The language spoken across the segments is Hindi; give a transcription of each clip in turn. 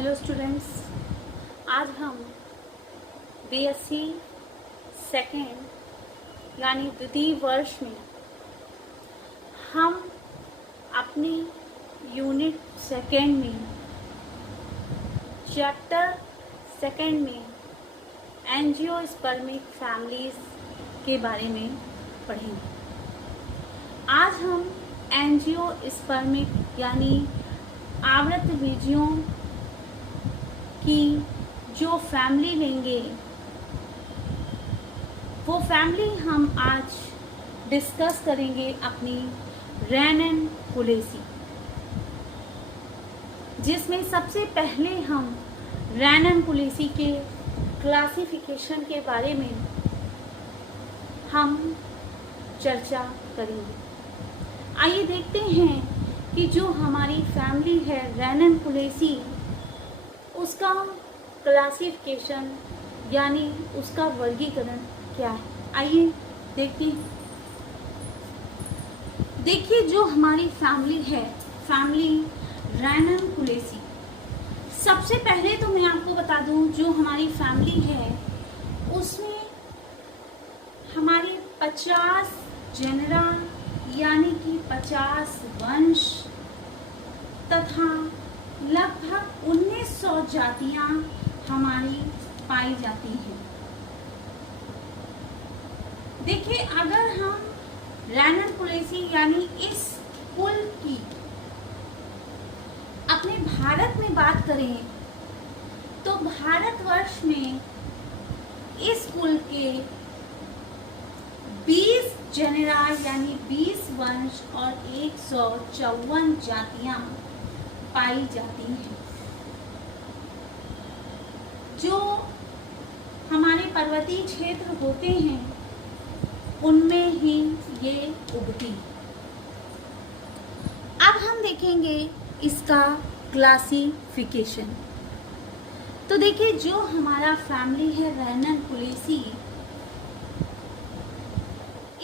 हेलो स्टूडेंट्स, आज हम बीएससी सेकेंड यानी द्वितीय वर्ष में हम अपनी यूनिट सेकेंड में चैप्टर सेकेंड में एंजियोस्पर्मिक फैमिलीज के बारे में पढ़ेंगे। आज हम एंजियोस्पर्मिक यानी आवृतबीजियों की जो फैमिली लेंगे वो फैमिली हम आज डिस्कस करेंगे अपनी रैनन-कुलेसी, जिसमें सबसे पहले हम रैनन-कुलेसी के क्लासिफिकेशन के बारे में हम चर्चा करेंगे। आइए देखते हैं कि जो हमारी फैमिली है रैनन-कुलेसी, उसका क्लासिफिकेशन यानी उसका वर्गीकरण क्या है। आइए देखिए जो हमारी फैमिली है, फैमिली रैनन-कुलेसी। सबसे पहले तो मैं आपको बता दूं, जो हमारी फैमिली है उसमें हमारे 50 जेनरा यानी कि 50 वंश तथा लगभग 1900 जातियां हमारी पाई जाती हैं। देखिए, अगर हम रैनन-कुलेसी यानी इस कुल की अपने भारत में बात करें तो भारतवर्ष में इस कुल के 20 जेनेरा यानी 20 वंश और 154 जातियां पाई जाती हैं, जो हमारे पर्वतीय क्षेत्र होते हैं उनमें ही ये उगती। अब हम देखेंगे इसका क्लासिफिकेशन। तो देखिए, जो हमारा फैमिली है रैनन-कुलेसी,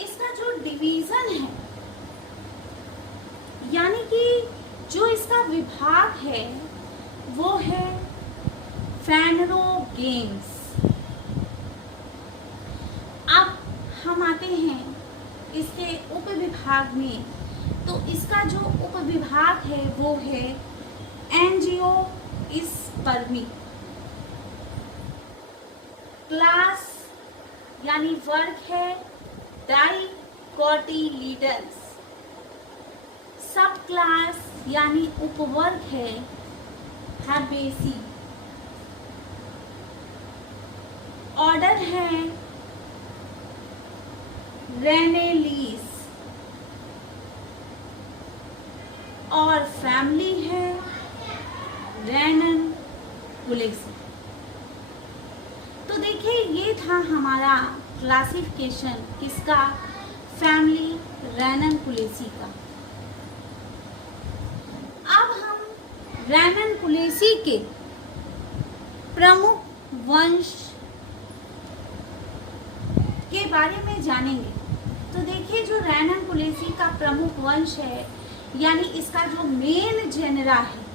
इसका जो डिवीजन है यानी कि जो इसका विभाग है वो है फैनरोगेम्स। अब हम आते हैं इसके उपविभाग में, तो इसका जो उपविभाग है वो है एंजियोस्पर्मी। क्लास यानी वर्ग है डाइकोटिलीडन्स। सब क्लास यानी उपवर्ग है हर्बेसी। ऑर्डर है रेनेलीस और फैमिली है रैनन-कुलेसी। तो देखिए, ये था हमारा क्लासिफिकेशन किसका, फैमिली रैनन-कुलेसी का। अब हम रैनन-कुलेसी के प्रमुख वंश के बारे में जानेंगे। तो देखिए, जो रैनन-कुलेसी का प्रमुख वंश है यानी इसका जो मेन जेनरा है,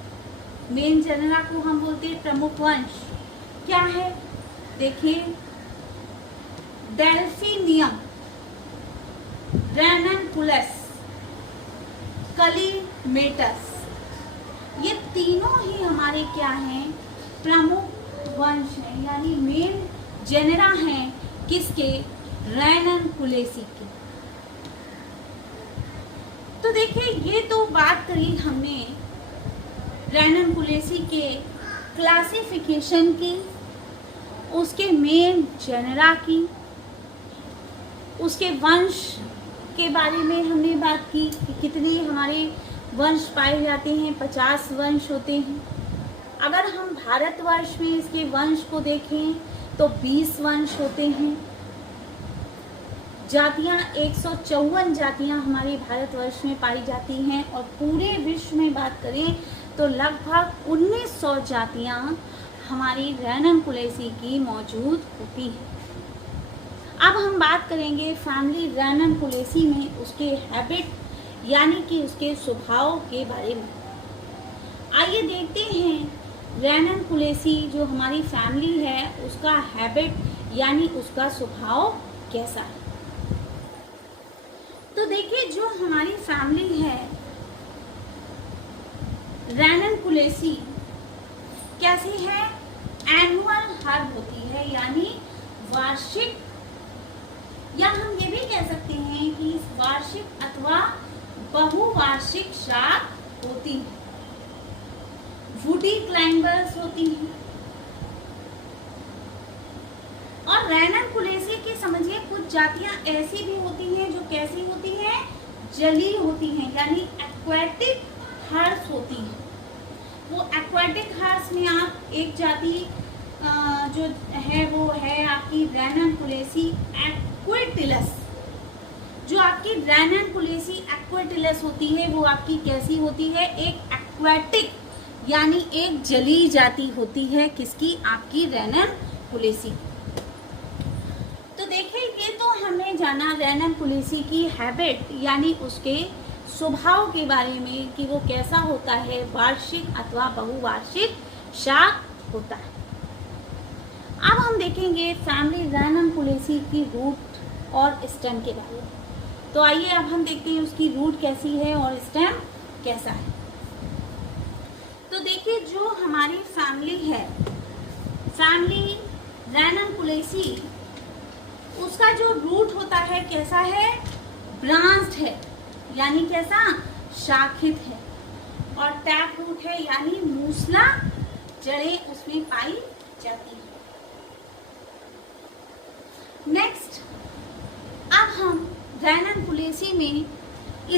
मेन जेनरा को हम बोलते हैं प्रमुख वंश, क्या है देखिए, डेल्फिनियम, रैनन-कुलस, कलीमेटस। ये तीनों ही हमारे क्या हैं, प्रमुख वंश हैं यानी मेन जेनरा हैं किसके, रैनन-कुलेसी के। तो देखिए, ये तो बात करी हमने रैनन-कुलेसी के क्लासिफिकेशन की, उसके मेन जेनरा की, उसके वंश के बारे में हमने बात की कि कितने हमारे वंश पाए जाते हैं, 50 वंश होते हैं। अगर हम भारतवर्ष में इसके वंश को देखें तो 20 वंश होते हैं। जातियां 154 जातियां हमारे भारतवर्ष में पाई जाती हैं और पूरे विश्व में बात करें तो लगभग 1900 जातियां हमारी रैनन-कुलेसी की मौजूद होती हैं। अब हम बात करेंगे फैमिली रैनन-कुलेसी में उसके हैबिट यानी कि उसके स्वभाव के बारे में। आइए देखते हैं रैननकुलेसी जो हमारी फैमिली है उसका हैबिट यानी उसका स्वभाव कैसा है। तो देखिए जो हमारी फैमिली है रैननकुलेसी कैसी है, एनुअल हर्ब होती है यानी वार्षिक, या हम ये भी कह सकते हैं कि वार्षिक अथवा बहुवार्षिक शाख होती है, वुडी क्लाइंबर्स होती हैं। और रैननकुलेसी की समझिए कुछ जातियां ऐसी भी होती हैं जो कैसी होती हैं, जलीय होती हैं यानी एक्वेटिक हर्ब्स होती हैं। वो एक्वेटिक हर्ब्स में आप एक जाति जो है वो है आपकी रैननकुलेसी एक्विटिलस। जो आपकी रैननकुलेसी एक्विटिलस होती है वो आपकी कैसी होती है, एक एक्वेटिक यानी एक जलीय जाति होती है, किसकी, आपकी रैननकुलेसी। तो देखिए ये तो हमने जाना रैननकुलेसी की हैबिट यानी उसके स्वभाव के बारे में कि वो कैसा होता है, वार्षिक अथवा बहुवार्षिक शाख होता है। अब हम देखेंगे फैमिली रैननकुलेसी की रूट और स्टेम के बारे में। तो आइए अब हम देखते हैं उसकी रूट कैसी है और स्टेम कैसा है। तो देखिए जो हमारी फैमिली है, फैमिली रैननकुलेसी, उसका जो रूट होता है कैसा है, ब्रांच्ड है यानी कैसा, शाखित है, और टैप रूट है यानी मूसला जड़ें उसमें पाई जाती है। नेक्स्ट अब हम रैननकुलेसी में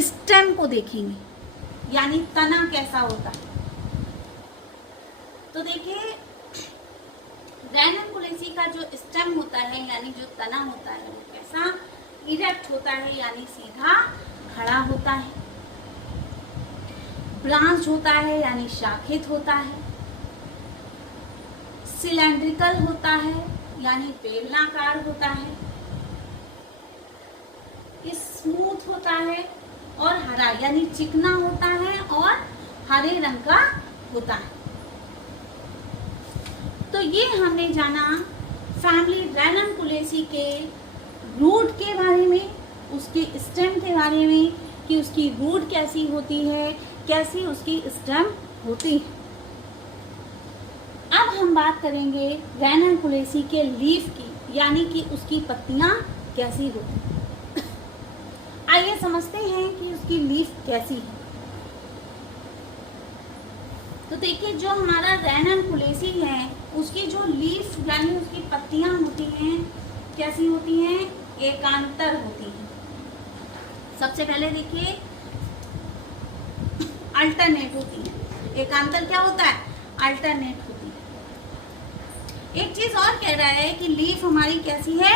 स्टेम को देखेंगे यानी तना कैसा होता है। तो देखिए रैननकुलेसी का जो स्टेम होता है यानी जो तना होता है वो कैसा, इरेक्ट होता है यानी सीधा खड़ा होता है, ब्रांच होता है यानी शाखित होता है, सिलेंड्रिकल होता है यानी बेलनाकार होता है, स्मूथ होता है और हरा यानी चिकना होता है और हरे रंग का होता है। तो ये हमने जाना फैमिली रैननकुलेसी के रूट के बारे में, उसके स्टेम के बारे में कि उसकी रूट कैसी होती है, कैसी उसकी स्टेम होती है। अब हम बात करेंगे रैननकुलेसी के लीफ की यानी कि उसकी पत्तियां कैसी होती हैं। आइए समझते हैं कि उसकी लीफ कैसी है। तो देखिए जो हमारा रैननकुलेसी है उसकी जो लीफ यानी उसकी पत्तियां होती हैं कैसी होती हैं, एकांतर होती हैं। सबसे पहले देखिए अल्टरनेट होती है। एकांतर क्या होता है, अल्टरनेट होती है। एक चीज और कह रहा है कि लीफ हमारी कैसी है,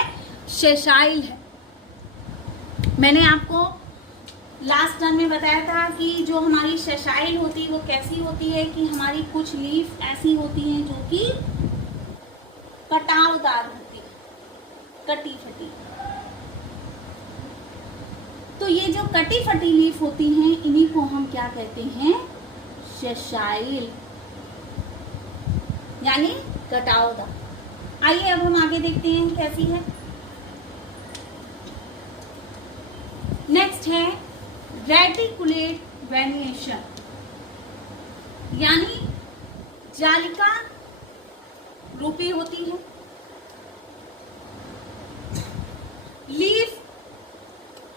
सेसाइल है। मैंने आपको लास्ट टर्म में बताया था कि जो हमारी सेसाइल होती है वो कैसी होती है कि हमारी कुछ लीफ ऐसी होती हैं जो कि कटावदार होती है, कटी फटी। तो ये जो कटी फटी लीफ होती हैं इन्हीं को हम क्या कहते हैं, सेसाइल यानी कटावदार। आइए अब हम आगे देखते हैं कैसी है। नेक्स्ट है रेटिकुलेट वेनिएशन यानी जालिका रूपी होती है। लीफ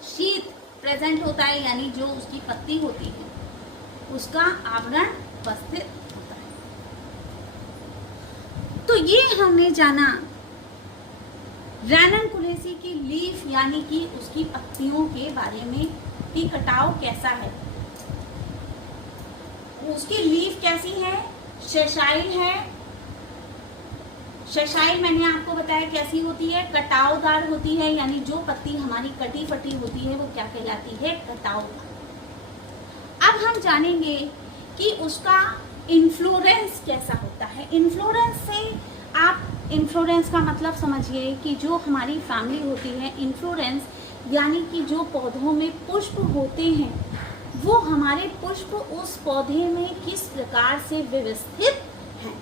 शीट प्रेजेंट होता है यानी जो उसकी पत्ती होती है उसका आवरण उपस्थित होता है। तो ये हमने जाना रैननकुलेसी की लीफ यानी कि उसकी पत्तियों के बारे में कि कटाव कैसा है। उसकी लीफ कैसी है, सेसाइल है। सेसाइल मैंने आपको बताया कैसी होती है, कटावदार होती है यानी जो पत्ती हमारी कटी फटी होती है वो क्या कहलाती है, कटावदार। अब हम जानेंगे कि उसका इन्फ्लोरेंस कैसा होता है। इन्फ्लोरेंस से आप इन्फ्लोरेंस का मतलब समझिए कि जो हमारी फैमिली होती है, इन्फ्लोरेंस यानी कि जो पौधों में पुष्प होते हैं वो हमारे पुष्प उस पौधे में किस प्रकार से व्यवस्थित हैं।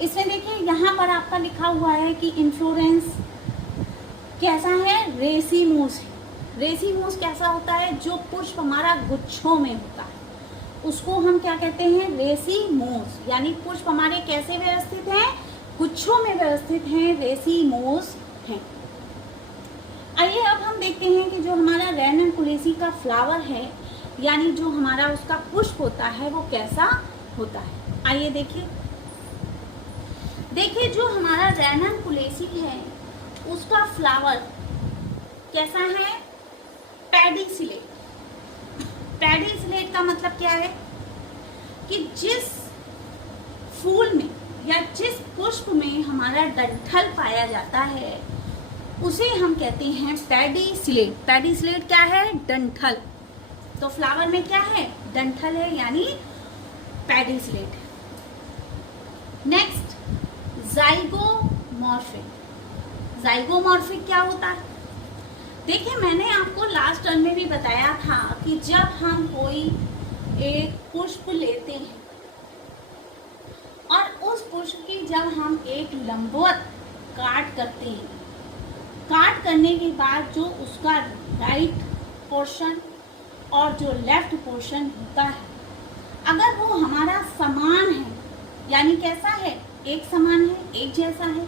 इसमें देखिए यहाँ पर आपका लिखा हुआ है कि इन्फ्लोरेंस कैसा है, रेसिमोस है। रेसिमोस कैसा होता है, जो पुष्प हमारा गुच्छों में होता है उसको हम क्या कहते हैं, रेसिमोस। यानी पुष्प हमारे कैसे व्यवस्थित हैं, गुच्छों में व्यवस्थित हैं, रेसिमोस हैं। आइए अब हम देखते हैं कि जो हमारा रैननकुलेसी का फ्लावर है, यानी जो हमारा उसका पुष्प होता है वो कैसा होता है। आइए देखिए जो हमारा रैननकुलेसी है उसका फ्लावर कैसा है, पैडीसिलेट। पैडीसिलेट का मतलब क्या है कि जिस फूल में या जिस पुष्प में हमारा डंठल पाया जाता है उसे हम कहते हैं पैडीसिलेट। पैडीसिलेट क्या है, डंठल। तो फ्लावर में क्या है, डंठल है, यानी पैडीसिलेट। Next zygomorphic. जाइगोमॉर्फिक क्या होता है, देखिए मैंने आपको लास्ट टर्म में भी बताया था कि जब हम कोई एक पुष्प लेते हैं और उस पुष्प की जब हम एक लंबवत काट करते हैं, काट करने के बाद जो उसका राइट पोर्शन और जो लेफ्ट पोर्शन होता है, अगर वो हमारा समान है, यानी कैसा है, एक समान है, एक जैसा है,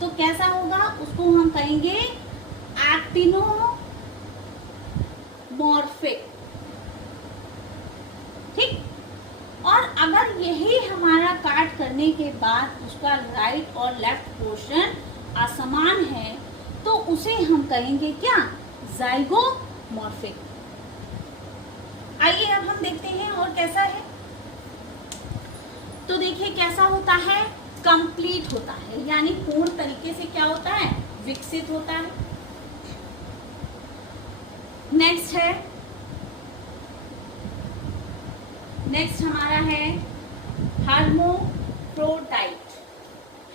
तो कैसा होगा, उसको हम कहेंगे एक्टिनोमॉर्फिक। ठीक। और अगर यही हमारा काट करने के बाद उसका राइट और लेफ्ट पोर्शन असमान है तो उसे हम कहेंगे क्या, जाइगोमॉर्फिक। आइए अब हम देखते हैं और कैसा है। तो देखिए कैसा होता है, कंप्लीट होता है, यानी पूर्ण तरीके से क्या होता है, विकसित होता है। नेक्स्ट हमारा है हर्माफ्रोडाइट।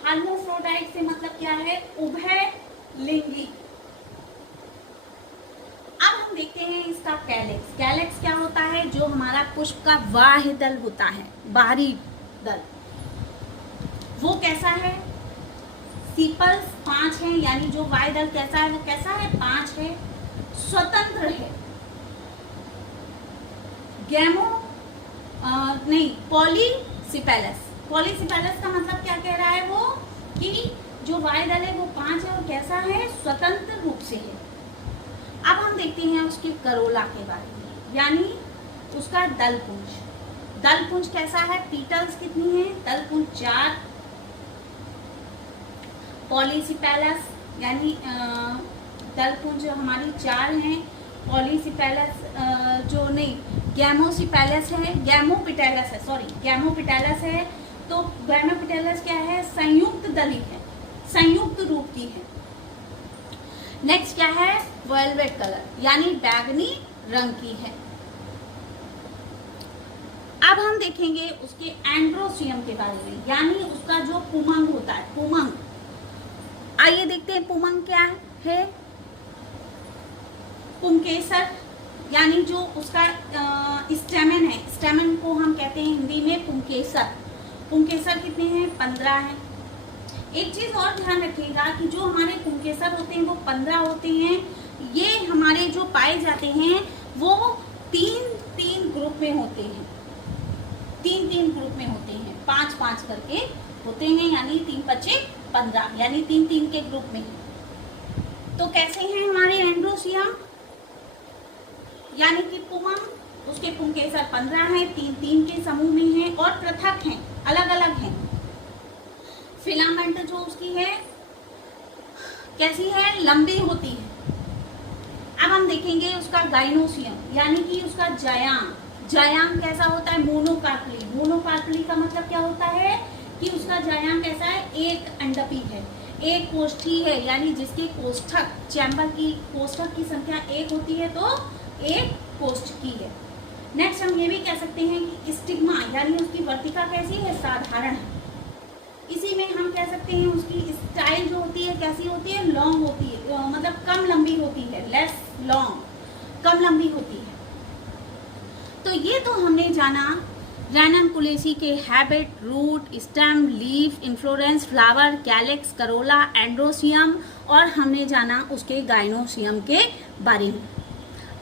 हर्माफ्रोडाइट से मतलब क्या है, उभय लिंगी। अब हम देखते हैं इसका कैलेक्स। कैलेक्स क्या होता है, जो हमारा पुष्प का बाह्य दल होता है, बाहरी दल, वो कैसा है, सीपल्स 5 है, यानी जो बाह्य दल कैसा है, वो कैसा है, 5 है, स्वतंत्र है। पॉलीसिपेलस। पॉलीसिपेलस का मतलब क्या कह रहा है वो, कि जो बाह्य दल है वो 5 है और कैसा है, स्वतंत्र रूप से है। अब हम देखते हैं उसकी करोला के बारे में, यानी उसका दलपुंज। दलपुंज कैसा है, पीटल्स कितनी है, दलपुंज 4। पॉलीसिपेलस यानी दलपुंज हमारी 4 हैं। पॉलीसिपेलस जो नहीं, गैमोसिपेलस है, गैमोपिटेलस है, सॉरी गैमोपिटेलस है। तो गैमोपिटेलस क्या है, संयुक्त दली है, संयुक्त रूप की है। नेक्स्ट क्या है, वेलवेट कलर, यानी बैगनी रंग की है। अब हम देखेंगे उसके एंड्रोसियम के बारे में, यानी उसका जो पुमंग होता है, पुमंग। आइए देखते हैं पुमंग क्या है। पुंकेसर, यानी जो उसका स्टेमन है, स्टेमन को हम कहते हैं हिंदी में पुंकेसर। पुंकेसर कितने हैं, 15 हैं। एक चीज और ध्यान रखिएगा कि जो हमारे पुंकेसर होते हैं वो 15 होते हैं। ये हमारे जो पाए जाते हैं वो 3-3 ग्रुप में होते हैं, 3-3 ग्रुप में होते हैं, 5-5 करके होते हैं, यानी 3-5-15, यानी 3-3 के ग्रुप में। तो कैसे हैं हमारे एंड्रोसियम, यानी कि पुमंग, उसके पुंकेसर 15 हैं, 3-3 के समूह में हैं और पृथक हैं, अलग अलग हैं। फिलामेंट जो उसकी है कैसी है, लंबी होती है। अब हम देखेंगे उसका गाइनोसियम, यानी कि उसका जायांग। जायांग कैसा होता है, मोनोकार्पली। मोनोकार्पली का मतलब क्या होता है कि उसका जायांग कैसा है, एक अंडपी है, एक कोष्ठी है, यानी जिसके कोष्ठक, चैम्बर की कोष्ठक की संख्या 1 होती है तो एक कोष्ठकी है। नेक्स्ट हम ये भी कह सकते हैं कि स्टिग्मा, यानी उसकी वर्तिका कैसी है, साधारण है। इसी में हम कह सकते हैं उसकी स्टाइल जो होती है कैसी होती है, लॉन्ग होती है, मतलब कम लंबी होती है, लेस लॉन्ग, कम लंबी होती है। तो ये तो हमने जाना रैननकुलेसी के habit, root, stem, leaf, inflorescence, flower, calyx, corolla, androecium और हमने जाना उसके गाइनोसियम के बारे में।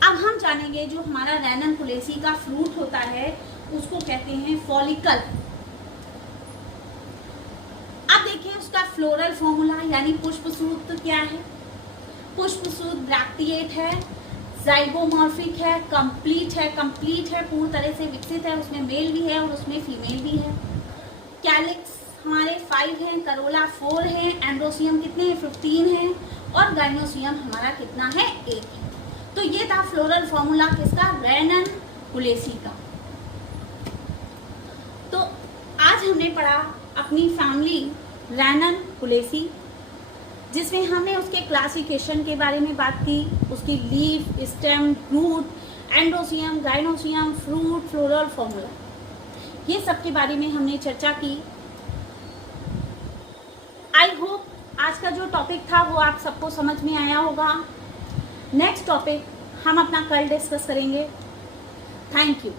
अब हम जानेंगे जो हमारा रैननकुलेसी का फ्रूट होता है उसको कहते हैं फॉलिकल। अब देखिए उसका फ्लोरल फॉर्मूला यानी पुष्पसूत्र क्या है। पुष्पसूत्र ब्रैक्टिएट है, जाइगोमॉर्फिक है, कंप्लीट है, पूरी तरह से विकसित है, उसमें मेल भी है और उसमें फीमेल भी है। कैलिक्स हमारे 5 हैं, करोला 4 है, एंड्रोसियम कितने हैं 15 हैं और गाइनोसियम हमारा कितना है 1 है। तो ये था फ्लोरल फॉर्मूला किसका, रैननकुलेसी का। तो आज हमने पढ़ा अपनी फैमिली रैननकुलेसी, जिसमें हमने उसके क्लासिफिकेशन के बारे में बात की, उसकी leaf, stem, root, androecium, gynoecium, fruit, floral formula, ये सब के बारे में हमने चर्चा की। आई होप आज का जो टॉपिक था वो आप सबको समझ में आया होगा। नेक्स्ट टॉपिक हम अपना कल डिस्कस करेंगे। Thank you.